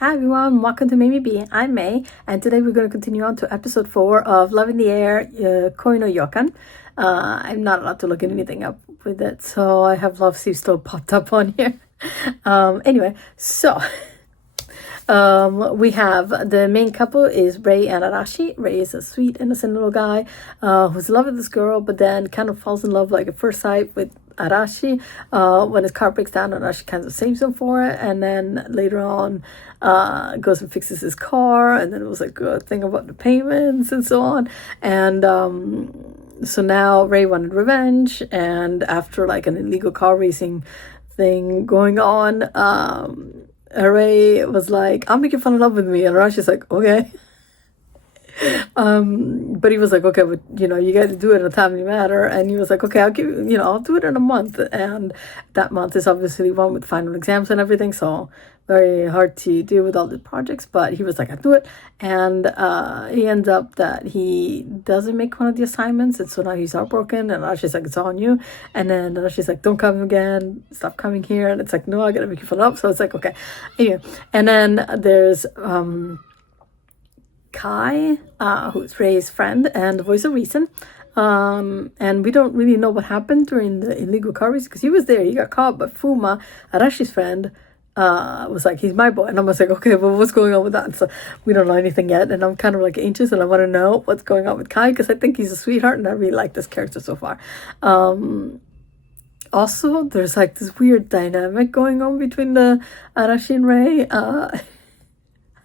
Hi everyone, welcome to Maybe Be. I'm May, and today we're going to continue on to episode 4 of Love in the Air, Koi no Yokan. I'm not allowed to look at anything up with it, so I have Love Steve still popped up on here. Anyway, so we have the main couple is Ray and Arashi. Ray is a sweet, innocent little guy who's in love with this girl, but then kind of falls in love like at first sight with Arashi when his car breaks down. Arashi kind of saves him for it, and then later on goes and fixes his car, and then it was like a thing about the payments and so on. And so now Ray wanted revenge, and after like an illegal car racing thing going on, Ray was like, I'll make you fall in love with me, and Arashi's like, okay. But he was like, okay, but you got to do it in a timely manner. And he was like, okay, I'll give I'll do it in a month. And that month is obviously one with final exams and everything, so very hard to deal with all the projects. But he was like, I'll do it. And he ends up that he doesn't make one of the assignments, and so now he's heartbroken, and she's like, it's on you. And then she's like, don't come again, stop coming here. And it's like, no, I gotta make you feel up. So it's like, okay. Anyway, and then there's Kai, who's Ray's friend and the voice of reason, and we don't really know what happened during the illegal car race because he was there, he got caught, but Fuma, Arashi's friend, was like, he's my boy. And I was like, okay, well, what's going on with that? So we don't know anything yet, and I'm kind of like anxious, and I want to know what's going on with Kai because I think he's a sweetheart and I really like this character so far. Also, there's like this weird dynamic going on between the Arashi and Ray.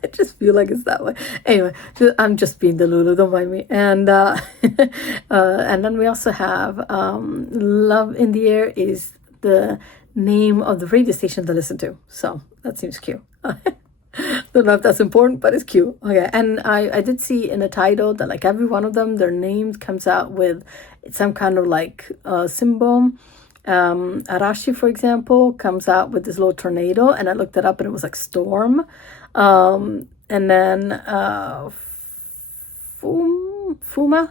I just feel like it's that way. Anyway, I'm just being the Lulu, don't mind me. And and then we also have Love in the Air is the name of the radio station to listen to. So that seems cute. Don't know if that's important, but it's cute. Okay, and I did see in the title that like every one of them, their names comes out with some kind of like symbol. Arashi, for example, comes out with this little tornado, and I looked it up and it was like storm. And then Fuma,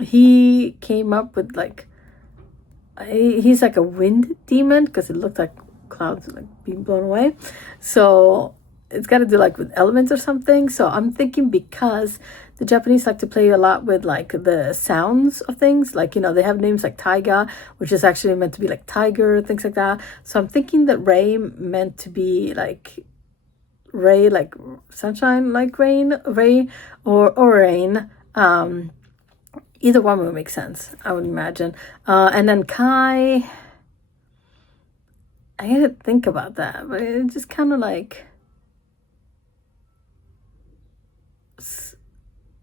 he came up with like he's like a wind demon because it looked like clouds like being blown away. So it's got to do like with elements or something. So I'm thinking because the Japanese like to play a lot with like the sounds of things, like they have names like Taiga, which is actually meant to be like tiger, things like that. So I'm thinking that Ray meant to be like Ray, like sunshine, like rain, Ray, or rain. Either one would make sense, I would imagine. And then Kai, I had to think about that, but it just kind of like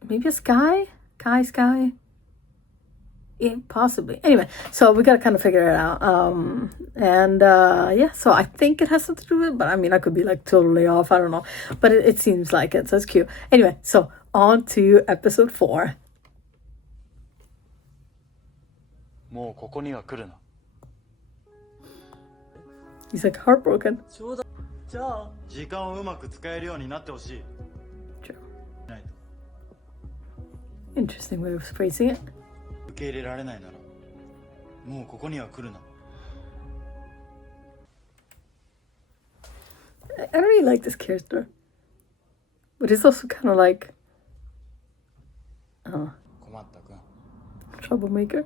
maybe a sky? Sky? Yeah, possibly. Anyway, so we got to kind of figure it out. Yeah, so I think it has something to do with it, but I mean, I could be like totally off. I don't know. But it seems like it, so it's cute. Anyway, so on to episode 4. He's like heartbroken. True. Interesting way of phrasing it. I really like this character, but he's also kind of like troublemaker.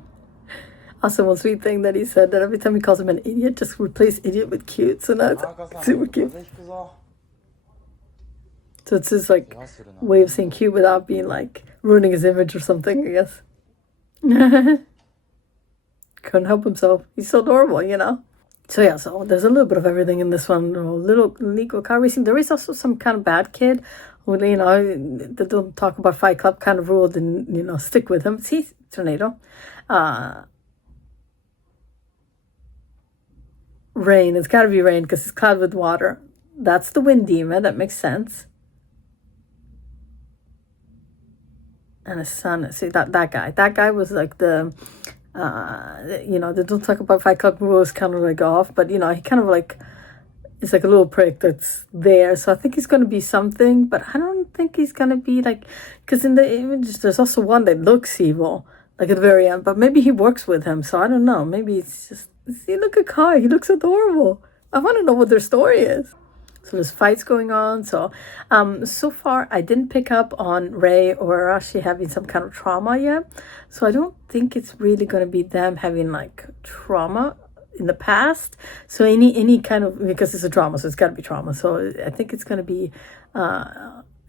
Also, one sweet thing that he said that every time he calls him an idiot, just replace idiot with cute. So now it's super cute. So it's his like way of saying cute without being like ruining his image or something, I guess. Couldn't help himself. He's so adorable, So yeah, so there's a little bit of everything in this one. A little illegal car racing. There is also some kind of bad kid who, that don't talk about Fight Club kind of rule, and stick with him. See, tornado. Rain. It's got to be rain because it's cloud with water. That's the wind demon. That makes sense. And his son, see that guy. That guy was like the, they don't talk about Fight Club rules kind of like off, but he kind of like, it's like a little prick that's there. So I think he's going to be something, but I don't think he's going to be like, because in the image, there's also one that looks evil, like at the very end, but maybe he works with him. So I don't know. Maybe it's just, see, look at Kai. He looks adorable. I want to know what their story is. So there's fights going on. So so far I didn't pick up on Ray or Arashi having some kind of trauma yet. So I don't think it's really going to be them having like trauma in the past. So any kind of, because it's a drama, so it's got to be trauma. So I think it's going to be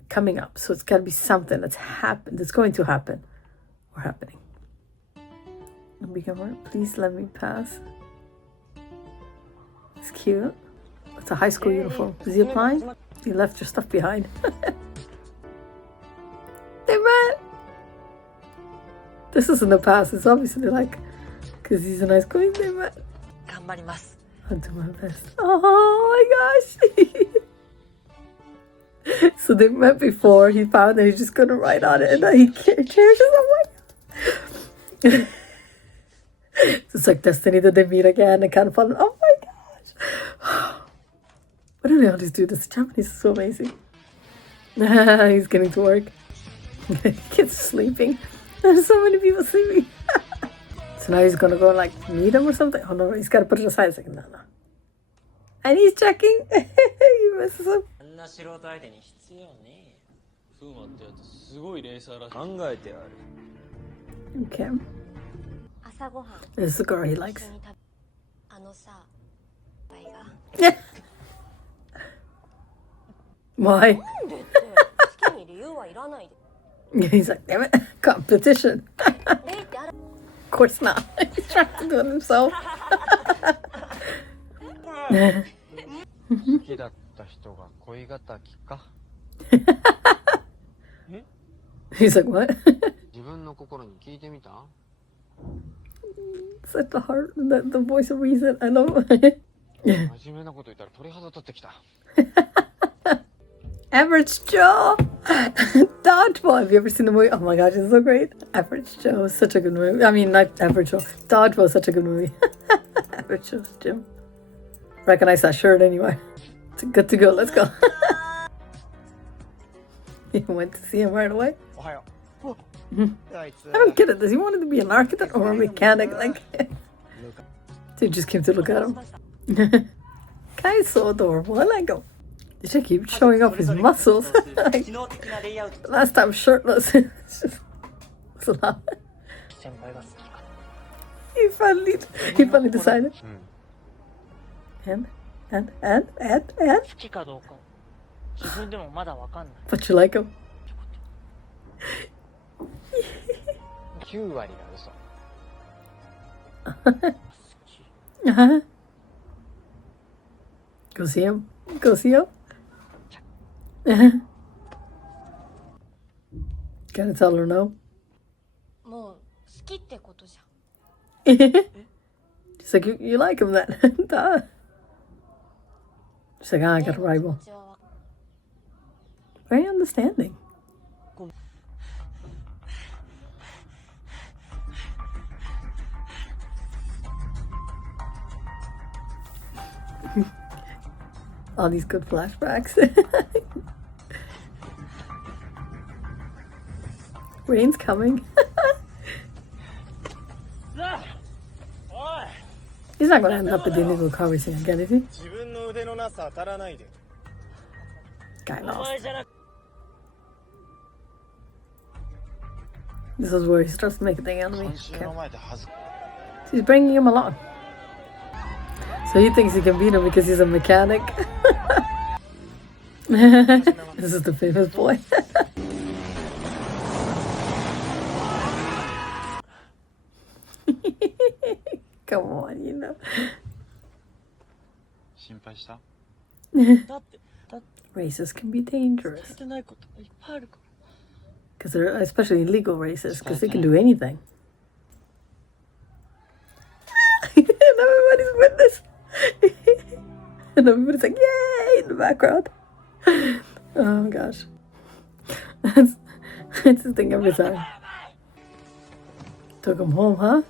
coming up. So it's got to be something that's going to happen or happening. Please let me pass. It's cute. It's a high school uniform. Is he applying? You left your stuff behind. They met. This is in the past. It's obviously like, because he's in high school, they met. I'll do my best. Oh my gosh. So they met before. He found that he's just going to write on it. And then he cherishes. Oh my God. It's like destiny that they meet again and kind of fun. Oh my gosh. Why do they always do this? Japanese is so amazing. He's getting to work. Kids sleeping. There's so many people sleeping. So now he's gonna go like meet him or something. Oh no, he's gotta put it aside. It's like, no. And he's checking. He messes up. Okay. This is the girl he likes. Why? He's like, damn it, competition. Of course not. He's trying to do it himself. He's like, what? Such a heart, the voice of reason. I love it. Average Joe. Dodgeball. Have you ever seen the movie? Oh my gosh, it's so great. Average Joe is such a good movie. I mean, not Average Joe. Dodgeball is such a good movie. Average Joe's Jim. Recognize that shirt anyway. It's good to go. Let's go. He went to see him right away. I don't get it. Does he want to be an architect or a mechanic? Like, so he just came to look at him. Guy is so adorable. I like him. They should keep showing off his muscles. Like, last time shirtless. It's a lot. He finally decided. And. But you like him. Go see him. Go see him. Gotta tell her no. She's like, you like him then. Duh. She's like, I got a rival. Very understanding. All these good flashbacks. Rain's coming. He's not going to end up with the illegal car racing again, is he? Guy lost. This is where he starts making the enemy. Okay. So he's bringing him along. So he thinks he can beat him because he's a mechanic. This is the famous boy. Come on, you know. Races can be dangerous. Because they're especially illegal races, because they can do anything. And everybody's witness. And everybody's like, yay, in the background. Oh gosh. That's the thing every time. Took him home, huh?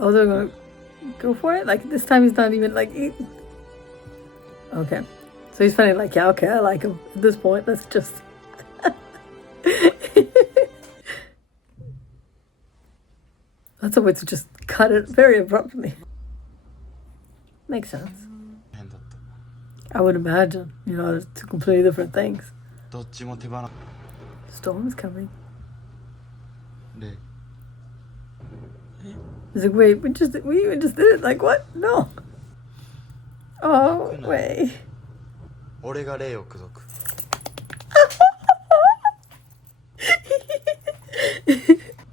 Oh, they're gonna go for it? Like, this time he's not even like... Okay. So he's finally like, yeah, okay, I like him. At this point, let's just... That's a way to just cut it very abruptly. Makes sense. I would imagine, two completely different things. Storm is coming. He's like, wait, we even just did it. Like, what? No. Oh, wait.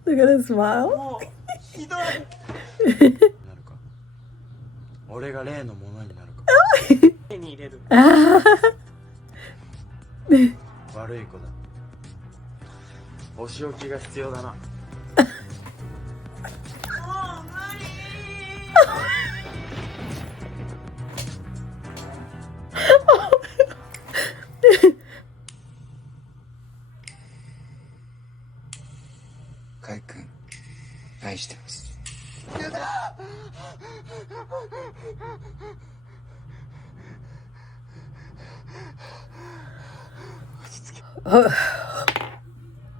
Look at his smile.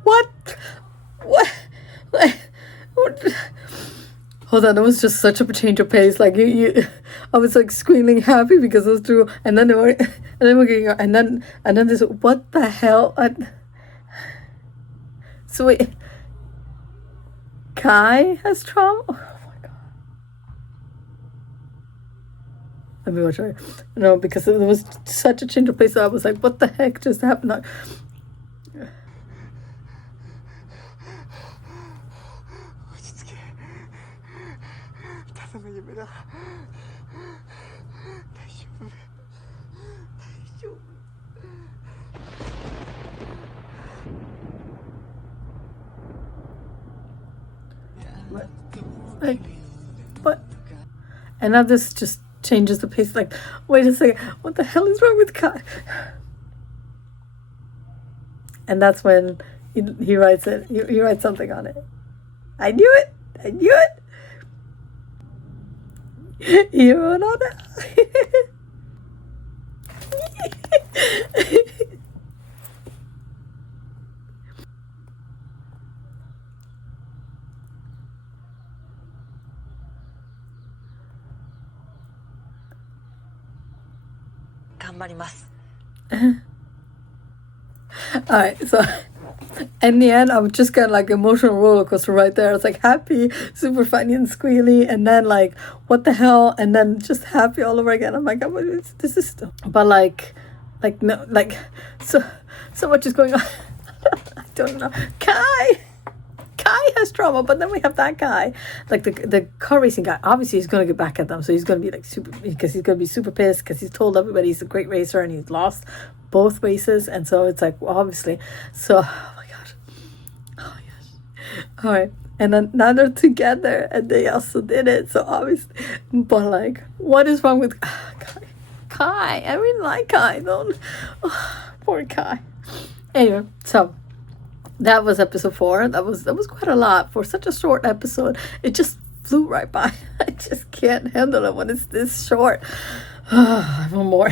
What? Hold on, it was just such a change of pace. Like I was like squealing happy because those two, and then we're getting, and then this. What the hell? So wait, Kai has trauma. Oh my god. Let me watch her. No, because it was such a change of pace. So I was like, what the heck just happened? What? And now this just changes the pace. Like, wait a second, what the hell is wrong with Kai? And that's when he writes it. He writes something on it. I knew it. You wrote on it. Alright, so in the end, I was just got like emotional roller coaster right there. It's like happy, super funny and squealy, and then like what the hell, and then just happy all over again. I'm like, this is still, but like no, like so much is going on. I don't know. Kai has trauma, but then we have that guy, like the car racing guy. Obviously, he's gonna get back at them, so he's gonna be like super pissed because he's told everybody he's a great racer and he's lost both races, and so it's like, well, obviously. So, oh my gosh, all right, and then now they're together and they also did it. So obviously, but like, what is wrong with Kai? I really like Kai. Don't, poor Kai. Anyway, so. That was episode 4. That was quite a lot for such a short episode. It just flew right by. I just can't handle it when it's this short. I want more.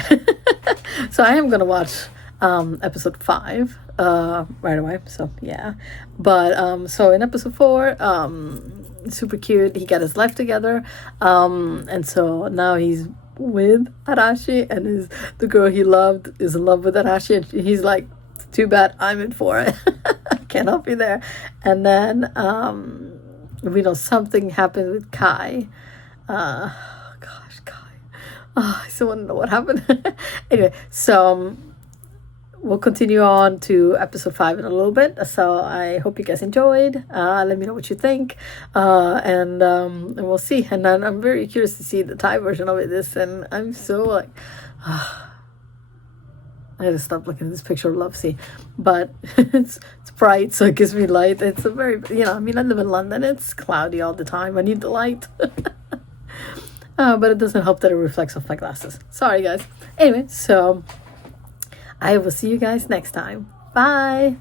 So I am gonna watch episode 5 right away. So yeah, but so in episode 4, super cute. He got his life together, and so now he's with Arashi, and the girl he loved is in love with Arashi, and he's like, too bad, I'm in for it. I can't help you there. And then we know something happened with Kai. Kai. I still want to know what happened. Anyway, so we'll continue on to episode 5 in a little bit. So I hope you guys enjoyed. Let me know what you think. And we'll see. And then I'm very curious to see the Thai version of it. And I'm so like... I had to stop looking at this picture of Lovesy, but it's bright, so it gives me light. It's a very, I live in London. It's cloudy all the time. I need the light. But it doesn't help that it reflects off my glasses. Sorry, guys. Anyway, so I will see you guys next time. Bye.